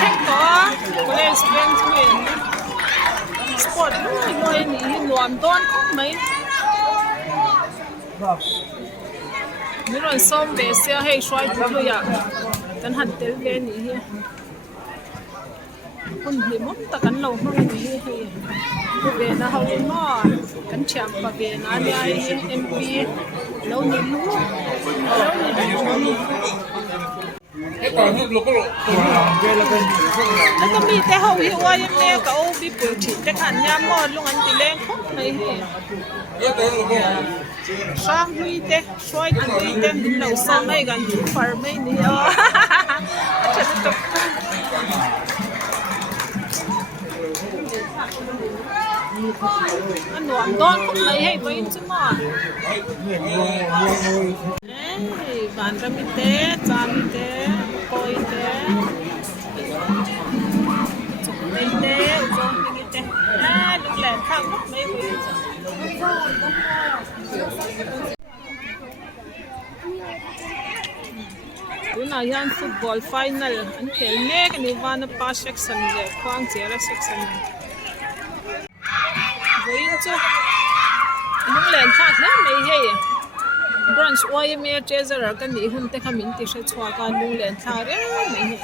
check đó college friends mình sport nuôi ni luam don không mấy ni rồi xong về xe hay xoay thôi à tan hẳn tới về ni con thì mất ta cắn lâu hơn ni hay về na hậu mà cắn chạm và về na đi MP lâu ni lú cái còn hết lúc đó nó có bị cái hậu hiệu ai em cái ô bị bự chỉ cái hẳn nha mò luôn anh thì lên không này cái tên lúc đó sang huy thế xoay cái huy thế mình đầu sang mấy gần chục phở mấy nè chắc là chụp anh đoán đoán không lấy hay với chứ mà bạn ra mi té cha mi té coi té đây té cho mi té lúc lẻ thang mất mấy người bữa nay yan football final anh khel me cái này van pa section le khoang chera section với chứ lúc lẻ thang hết mấy hay branch oil me treasurer kan ni hun te khamin ti se chwa ka lu len tha re mai he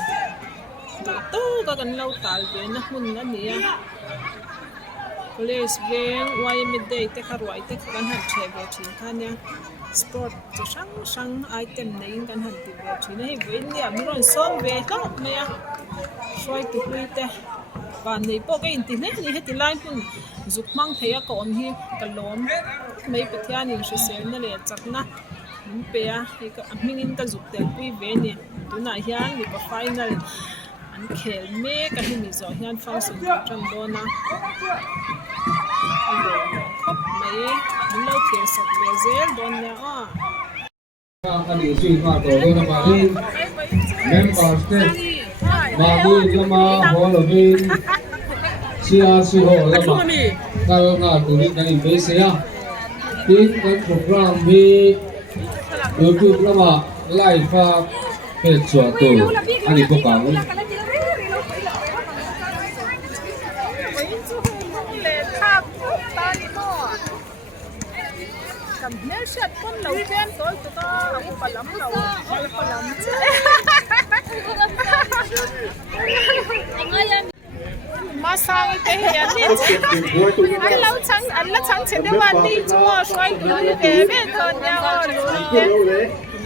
to ka kan lo tal ve na hun na ni a police veng oil me day te kharwai te kan han che ve thin khan ya sport chi sang item nei kan han ti ve thin he ve ni am ron som ve ka me a soi tu hui te van nei po ka in ti ne ni he ti line hun zuk mang theya ko on hi kalom mấy bữa thi anh sẽ xem nó là chắc na mình bé thì cái mình in ta giúp tiền quý về nè tụi này hiền thì có final anh khéo mê cái hình rồi hiền phong sự trong đó na khóc mấy mình lâu thiệt sạch về dễ đó nè anh đi suy nghĩ tổ đội là đi member state mà đi cho mà họ là đi chia suy họ là mà cái là tụi đi cái gì xe tin cái program đi YouTube là mà live phát hết cho tôi anh đi báo cáo cầm nét sạch con lâu quen tôi tụi ta không phải lắm đâu không phải lắm chứ mà sao cái hiện đi anh lâu trắng trên đường đi chua xoay cứ về về thôi nha rồi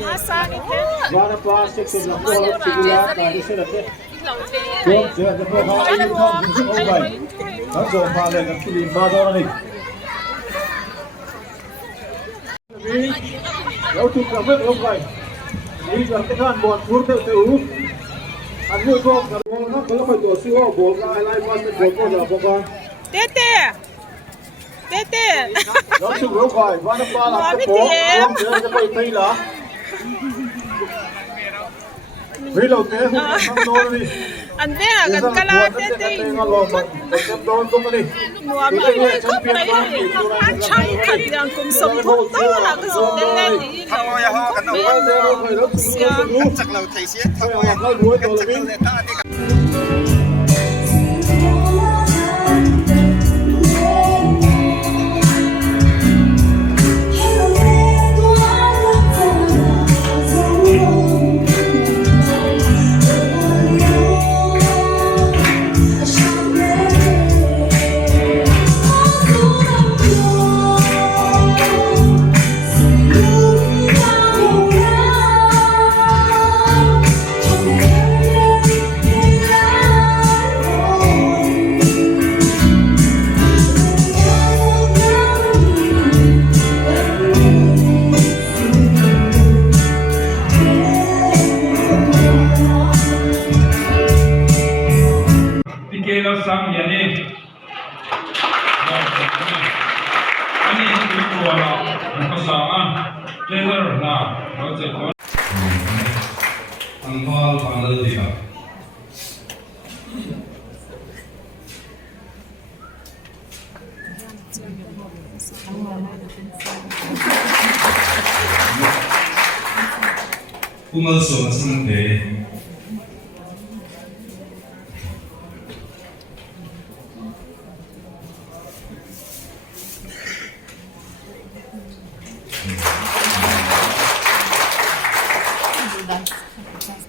mà sao cái lâu chụp cả vết lâu vậy đi làm cái gan bọt cuốn theo tiểu anh nuôi con cả con nó có phải tổ siêu bộ cái lai quan cái bộ con là bộ con tê nó chụp lâu vậy và nó ba là cái bộ nó sẽ bay tây là vì lâu thế không đôi đi anh bé à gần cả là tê không đôi không đi mua mấy cốc này anh chăng thật rằng cùng sống thuốc đó là cái dùng đến lên thì thằng ngồi ho cái đầu chắc là thầy sẽ thằng ngồi chắc là ta đi sang ya ni ani tu ko la ko sa a leather la ko che ko ang hal panel dia kumal so asang te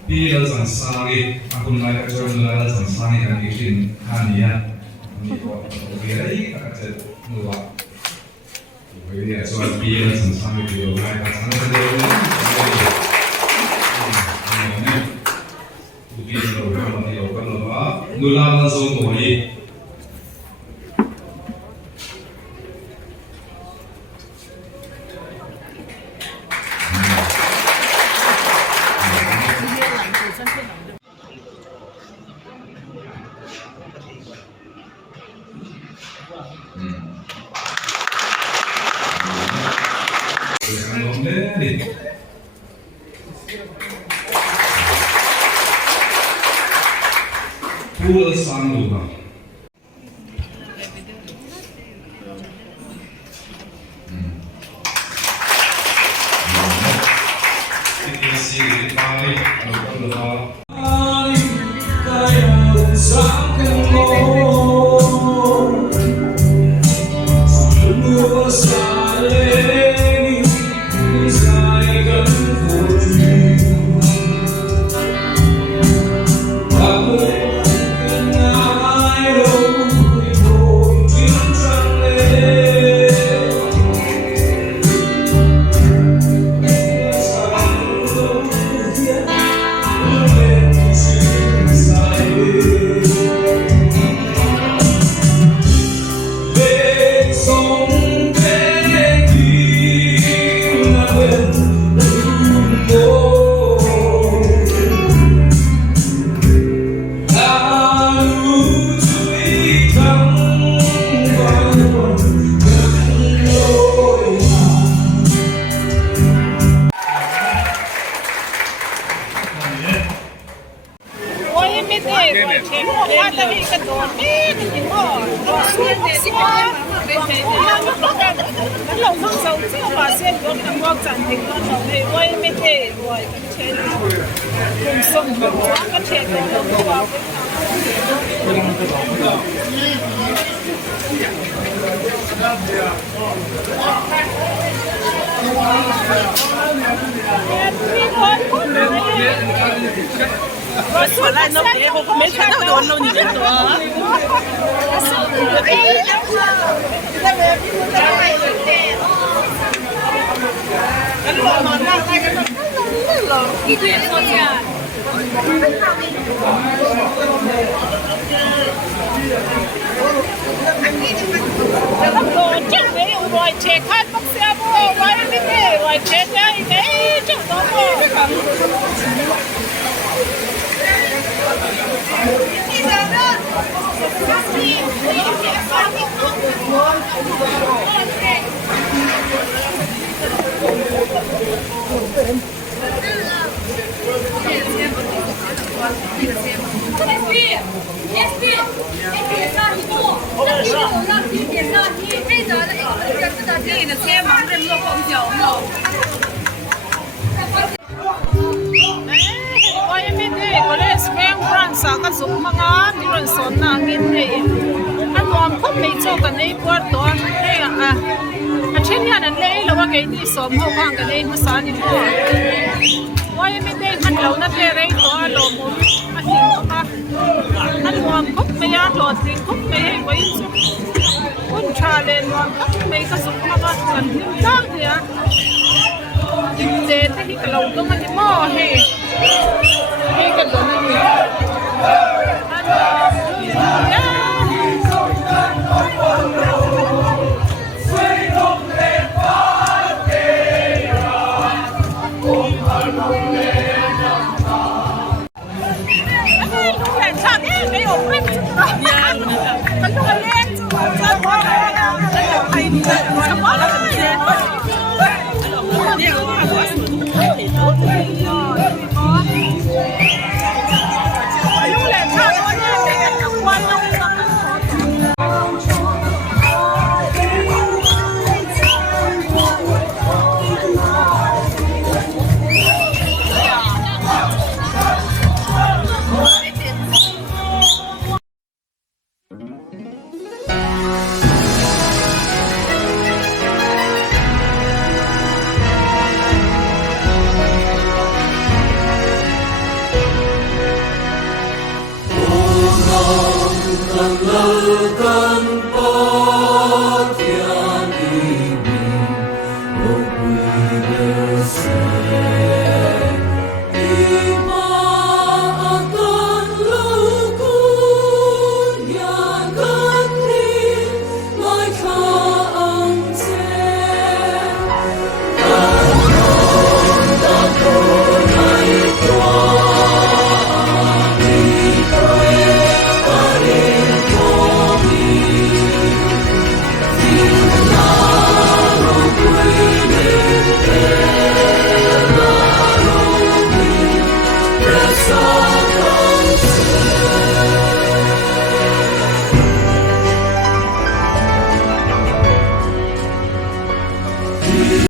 Bila sang sangi aku naik ke jalan sang sangi dan izin hanya ini kok begini aja mulai ini soal bila sang sangi dia naik ke sana dia begini orang dia orang apa nula langsung mulai Pula sanduka. Ini sih mari kalau Yeah.